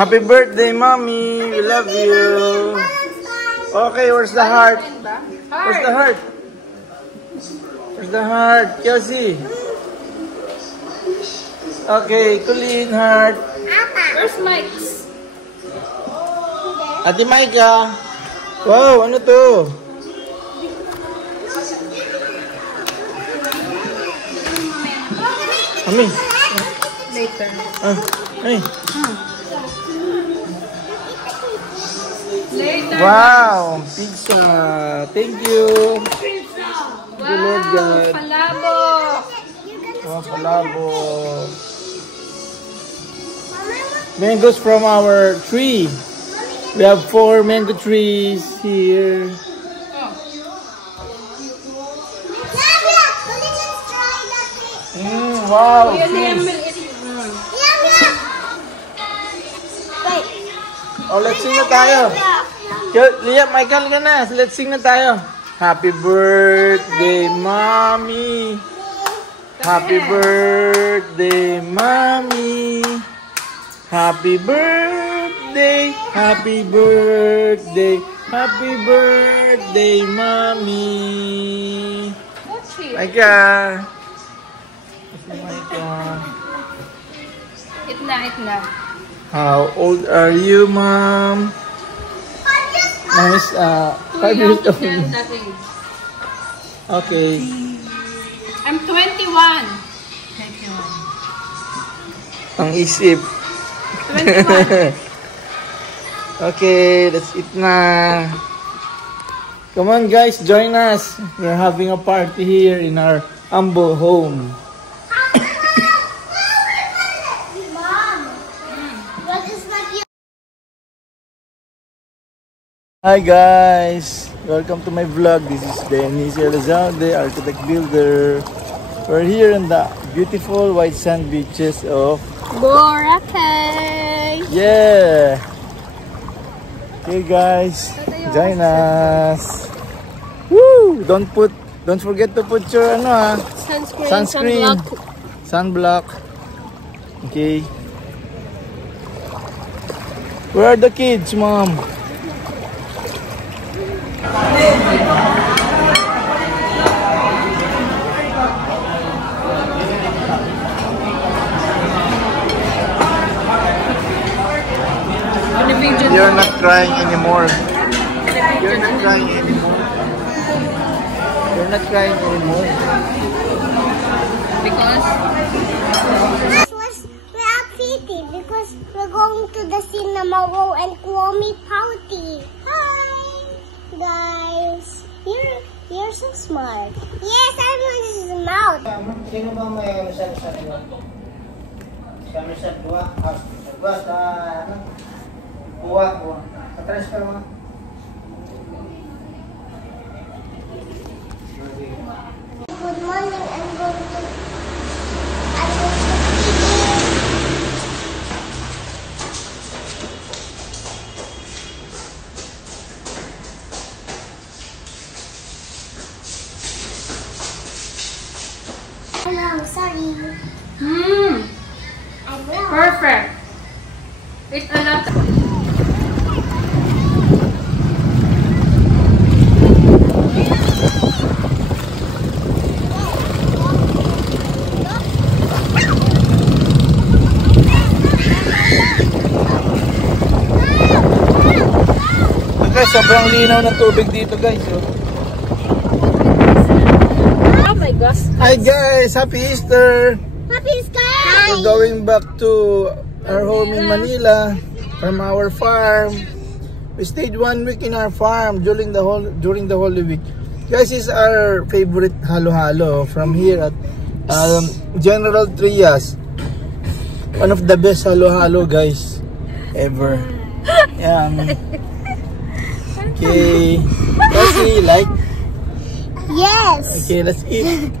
Happy birthday, mommy. We love you. Okay, where's the heart? Where's the heart? Where's the heart? Kelsey. Okay, Colleen, heart. Where's Mike's? Ate Micah. Wow, ano to? Mami. Later. Hey. Later. Wow, pizza. Thank you. Pizza. Lord God. Wow, palabok. Oh, palabok. Mangoes from our tree. We have 4 mango trees here. Wow, fish. Oh, let's sing na tayo. Liam, Michael ka na. Let's sing na tayo. Happy birthday, mommy. Happy birthday, mommy. Happy birthday. Happy birthday. Happy birthday, mommy. Micah. Itna. How old are you, Mom? Mom is 5 years old. Okay. I'm 21. Ang isip. 21. Okay, that's it na. Come on, guys, join us. We're having a party here in our humble home. Hi guys! Welcome to my vlog. This is Dennis Elizalde, architect builder. We're here in the beautiful white sand beaches of Boracay! Yeah! Okay guys, join us! Woo! Don't forget to put your sunscreen. Sunblock. Okay. Where are the kids, Mom? You're not crying anymore. You're not crying anymore. You're not crying anymore. Because? We are pretty because we're going to the cinema row and Kwame Pouty. Hi, guys. You're so smart. Yes, I'm smart. Sino ba may sa dua? Sa dua? Sa dua sa ano? Buwa. Ka-transfer mo? Good morning. I'm going to I'm wrong, sorry. I'm wrong. Perfect. It's a lot. Okay, sobrang linaw ng tubig dito, guys. Oh my gosh. Hi guys, happy Easter. Happy Sky! We're going back to our home in Manila from our farm. We stayed 1 week in our farm during the Holy Week. Guys, this is our favorite halo-halo from here at General Trias. One of the best halo-halo, guys, ever. Yum. Okay, let's see, like. Yes! Okay, let's eat.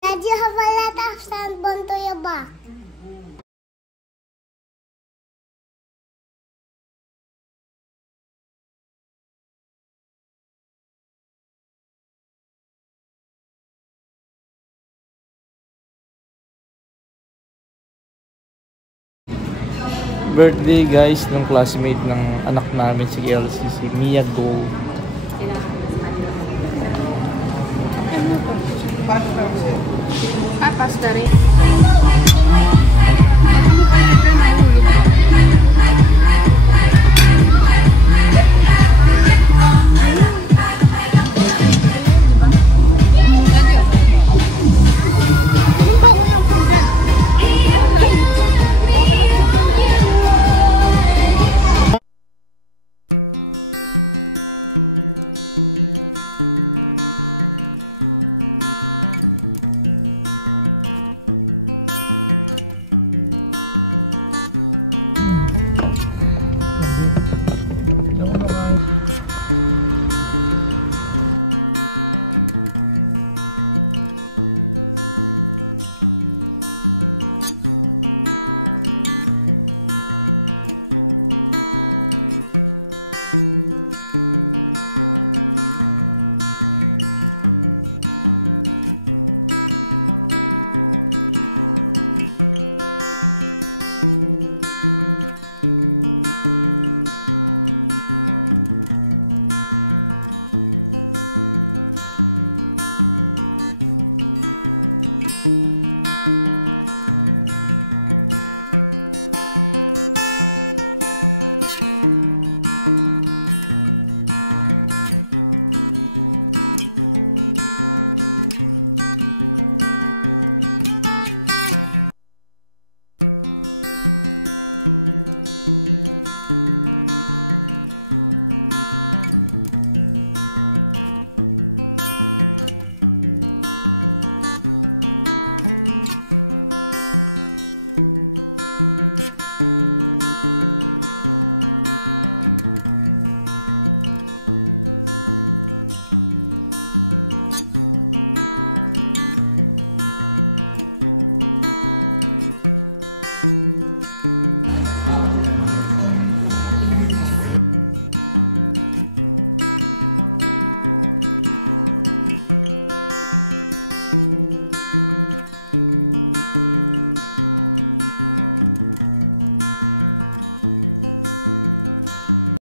Dad, you have a lot of sand on to your back. birthday guys ng classmate ng anak namin si Elsie, si Mia Go. Pasta rin. Ito mo pala ito, nahulog. Bye.